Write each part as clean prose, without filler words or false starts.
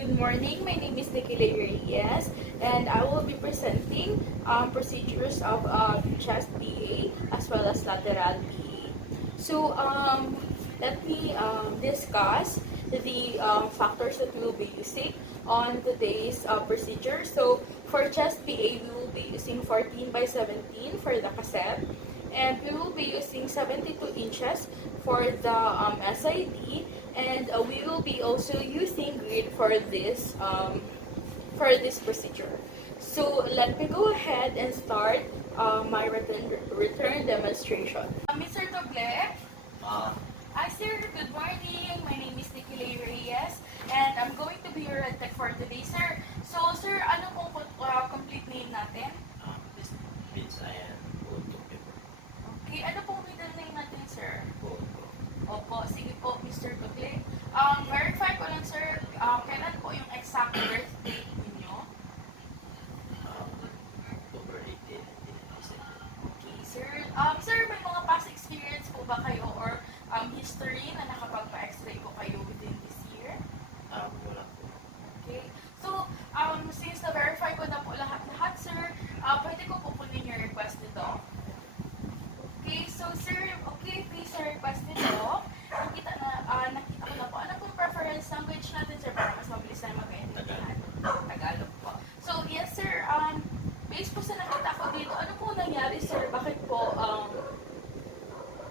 Good morning. My name is Nikki Reyes, and I will be presenting procedures of chest PA as well as lateral PA. So, let me discuss the factors that we will be using on today's procedure. So, for chest PA, we will be using 14 by 17 for the cassette, and we will be using 72 inches for the SID, and we will be also using grid for this procedure. So let me go ahead and start my return demonstration. Mr. Doble, hi sir, good morning. My name is Nikki Reyes, and I'm going to be your red tech for today, sir. So sir, ano pong complete name natin? This means I am going to paper. Okay, ano pong middle name natin, sir? Go. Opo, sige po, Mr. Doble. Verify ko lang, sir, kailan po yung exact birth date ninyo? October 18, 1997. Okay, sir. Sir, may mga past experience po ba kayo or history na nakapagpa-x-ray po kayo within this year? Wala po. Okay. So, since na-verify ko na po lahat, sir, pwede ko po kunin yung request nito. Okay, so sir, okay, please sir, request nito. Nakita ko na po. Ano pong preference language natin, sir, para mas mabilis tayo mag-intindihan? Tagalog po. So, yes, sir, based po sa nakita ko dito, ano po nangyari, sir? Bakit po,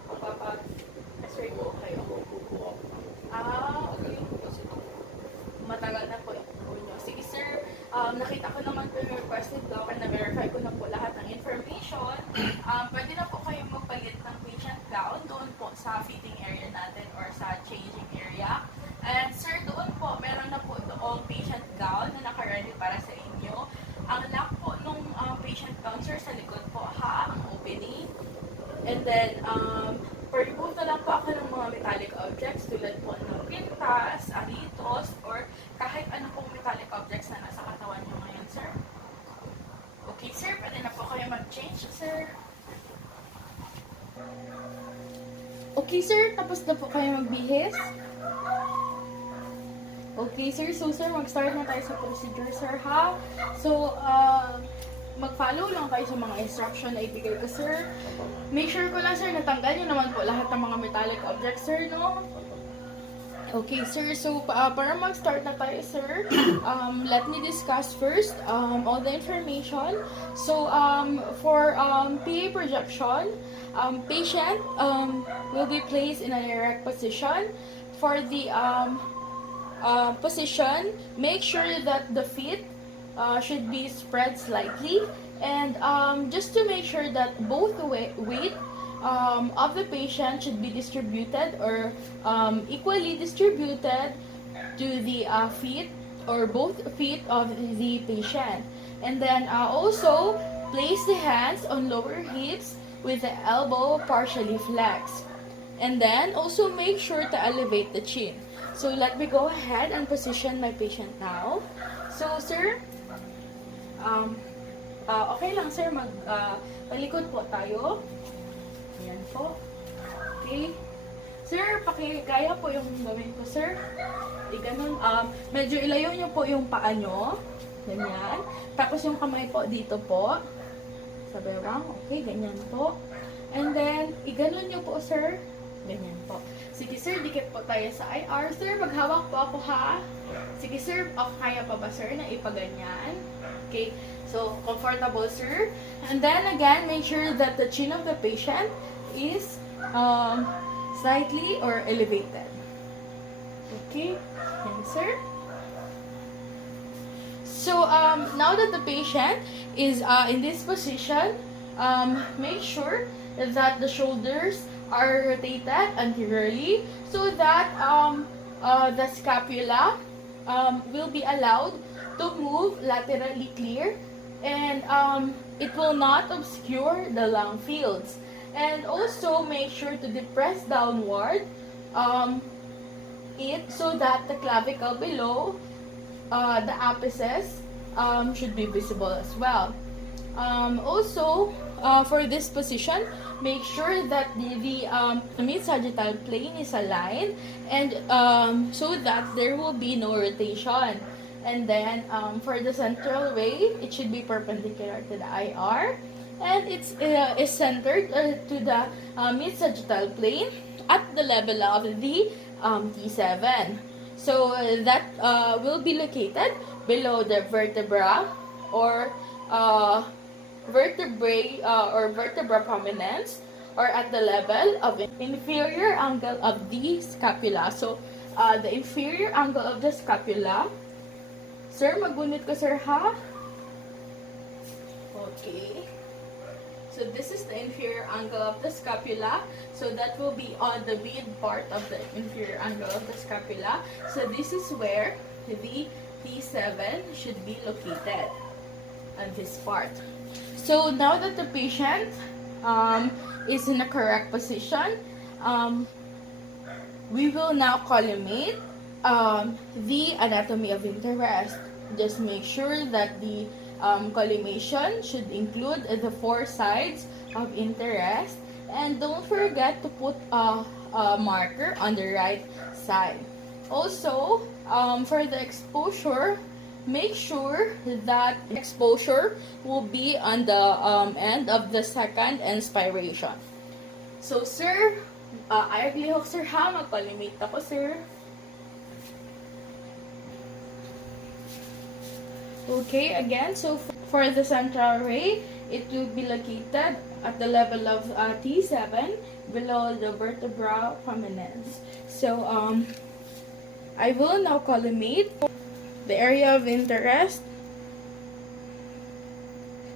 magpapa-x-ray po kayo? Kukuha ko ng Okay. kasi Matagal na po yung nyo. Sige, sir, nakita ko naman po yung request nito, kaya na-verify ko na po lahat ng information. Pwede na po kayong magpalit ng patient gown doon po sa fitting area natin or sa changing area. And sir, doon po, meron na po doong patient gown na naka-ready para sa inyo. Ang lock po nung patient gown, sir, sa likod po ha, ang opening. And then, per-remove na lang po ako ng mga metallic objects tulad po ng pintas, aritos, or kahit ano pong metallic objects na nasa katawan nyo ngayon, sir. Okay, sir, pwede na po kayo mag-change, sir. Okay, sir, tapos na po kayo magbihis. Okay, sir, so sir, mag-start na tayo sa procedure, sir, ha? So, mag-follow lang kayo sa mga instruction na ibigay ko, sir. Make sure ko lang, sir, natanggal nyo naman po lahat ng mga metallic objects, sir, no? Okay, sir, so para mag-start na tayo, sir, let me discuss first all the information. So, for PA projection, patient will be placed in an erect position. For the position, make sure that the feet should be spread slightly, and just to make sure that both the weight of the patient should be distributed or equally distributed to the feet or both feet of the patient. And then also place the hands on lower hips with the elbow partially flexed. And then also make sure to elevate the chin. So let me go ahead and position my patient now. So sir, okay lang sir, palikod po tayo. Ayan po. Okay. Sir, pakigaya po yung gawin ko, sir. Ganun, medyo ilayo nyo po yung paa nyo. Ganyan. Tapos yung kamay po dito po. Sa bewang. Okay, ganyan po. And then, iganon nyo po, sir. Ganyan po. Sige, sir, dikit po tayo sa IR. Sir, maghawak po ako, ha? Sige, sir, kaya pa ba, sir, na ipaganyan? Okay. So, comfortable, sir. And then, again, make sure that the chin of the patient is slightly or elevated. Okay. Yan, sir. So, now that the patient is in this position, make sure that the shoulders are rotated anteriorly so that the scapula will be allowed to move laterally clear, and it will not obscure the lung fields. And also make sure to depress downward it so that the clavicle below the apices should be visible as well. Also, for this position, make sure that the mid-sagittal plane is aligned, and so that there will be no rotation. And then for the central ray, it should be perpendicular to the IR, and it's is centered to the mid-sagittal plane at the level of the T7. So that will be located below the vertebra or vertebrae or vertebra prominence, or at the level of inferior angle of the scapula. So the inferior angle of the scapula. Sir, magunit ko sir ha? Okay. So this is the inferior angle of the scapula. So that will be on the mid part of the inferior angle of the scapula. So this is where the T7 should be located on this part. So now that the patient is in a correct position, we will now collimate the anatomy of interest. Just make sure that the collimation should include the 4 sides of interest, and don't forget to put a marker on the right side. Also, for the exposure, make sure that exposure will be on the end of the second inspiration. So, sir, ayaw lihok, sir, ha? Magpalimate ako, sir. Okay, again, so for the central ray, it will be located at the level of T7 below the vertebra prominence. So, I will now collimate the area of interest.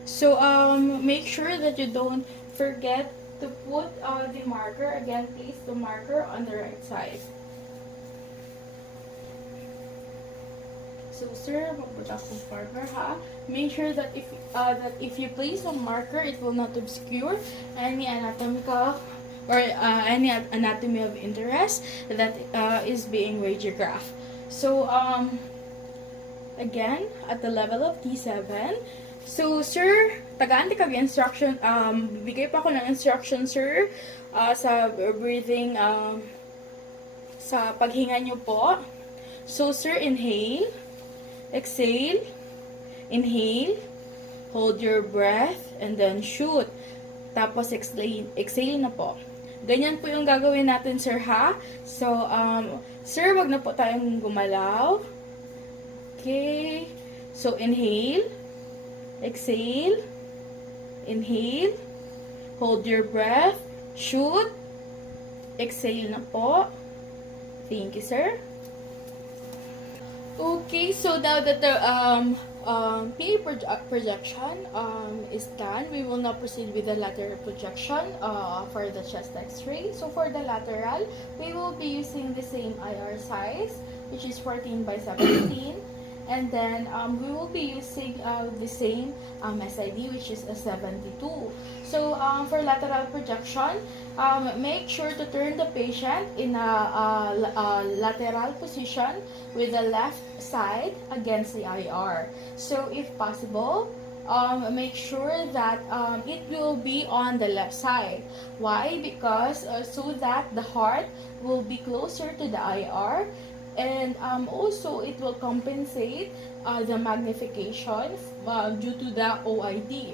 So, make sure that you don't forget to put the marker. Again, place the marker on the right side. So, sir, magpunta akong marker, ha? Make sure that if you place a marker, it will not obscure any anatomical or any anatomy of interest that is being radiographed. So, again, at the level of T7. So, sir, tagaan kag instruction, bibigay pa ako ng instruction, sir, sa breathing, sa paghinga nyo po. So, sir, inhale, exhale, inhale, hold your breath, and then shoot. Tapos, exhale na po. Ganyan po yung gagawin natin, sir, ha? So, sir, wag na po tayong gumalaw. Okay. So, inhale, exhale, inhale, hold your breath, shoot, exhale na po. Thank you, sir. Okay, so now that the PA projection is done, we will now proceed with the lateral projection for the chest X-ray. So for the lateral, we will be using the same IR size, which is 14 by 17. And then we will be using the same SID, which is a 72. So for lateral projection, make sure to turn the patient in a lateral position with the left side against the IR. So if possible, make sure that it will be on the left side. Why? Because so that the heart will be closer to the IR, and also it will compensate the magnification due to the OID.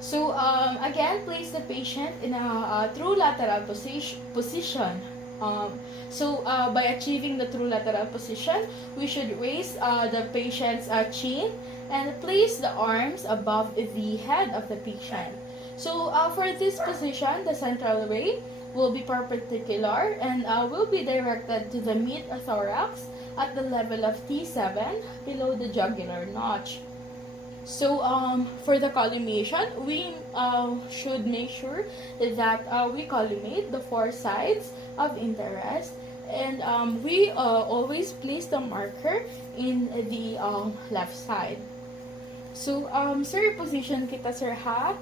So again, place the patient in a true lateral position. By achieving the true lateral position, we should raise the patient's chin and place the arms above the head of the patient. So for this position, the central ray will be perpendicular and will be directed to the mid-thorax at the level of T7 below the jugular notch. So for the collimation, we should make sure that we collimate the 4 sides of interest, and we always place the marker in the left side. So, sir, position kita, sir, ha?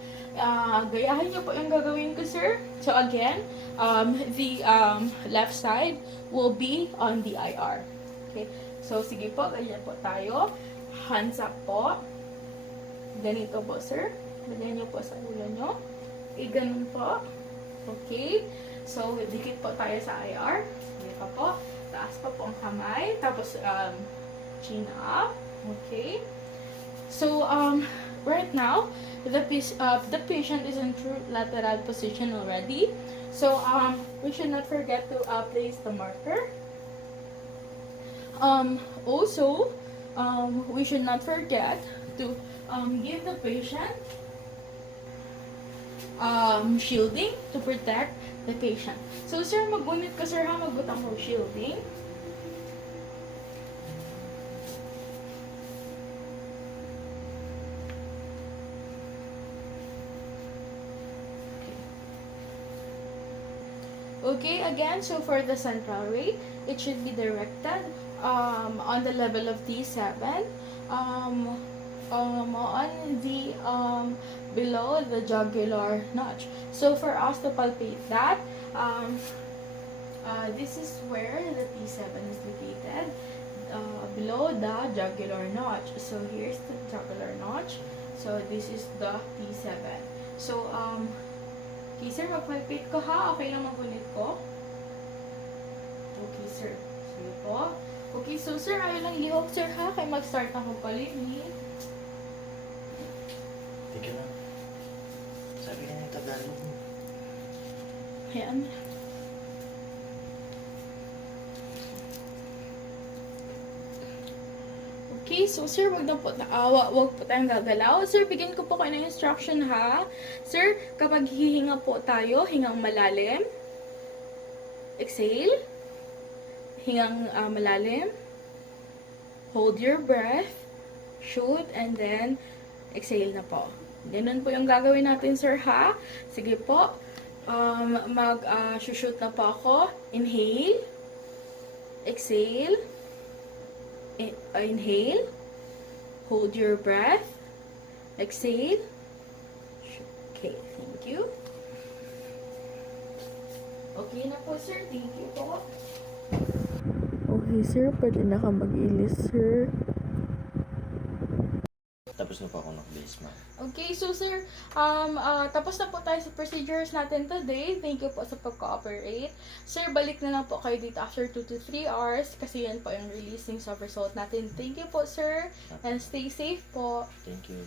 Gayahin niyo po yung gagawin ko, sir. So, again, the left side will be on the IR. Okay? So, sige po, ganyan po tayo. Hands up po. Ganito po, sir. Lagyan niyo po sa ulo niyo. Ganun po. Okay. So, dikit po tayo sa IR. Sige pa po. Taas pa po ang kamay. Tapos, chin up. Okay. So, right now, the patient is in true lateral position already. So, we should not forget to place the marker. Also, we should not forget to give the patient shielding to protect the patient. So, sir, magunit ka, sir, ha? Magbutang mo shielding. Okay, again, so for the central ray, it should be directed on the level of T7, on the below the jugular notch. So for us to palpate that, this is where the T7 is located, below the jugular notch. So here's the jugular notch. So this is the T7. So okay, sir, magpalpate ko ha. Okay lang magunit ko. Okay, sir. Sige po. Okay, so sir, ayaw lang lihok, sir ha. Kaya mag-start ako palimit. Teka lang. Sabi ka ng Tagalog mo. Ayan. Okay, so sir, wag po tayong gagalaw. Sir, bigyan ko po kayo ng instruction ha. Sir, kapag hihinga po tayo, hingang malalim. Exhale. Hingang malalim. Hold your breath. Shoot, and then exhale na po. Ganun po yung gagawin natin, sir ha. Sige po. Shoot na po ako. Inhale. Exhale. Inhale. Hold your breath. Exhale. Okay, thank you. Okay na po, sir. Thank you po. Okay, sir. Pwede na ka mag-ilis, sir. Tapos na po ako ng-base, ma'am. Okay, so sir, tapos na po tayo sa procedures natin today. Thank you po sa pag-cooperate. Sir, balik na lang po kayo dito after 2 to 3 hours kasi yan po yung releasing sa result natin. Thank you po, sir, and stay safe po. Thank you.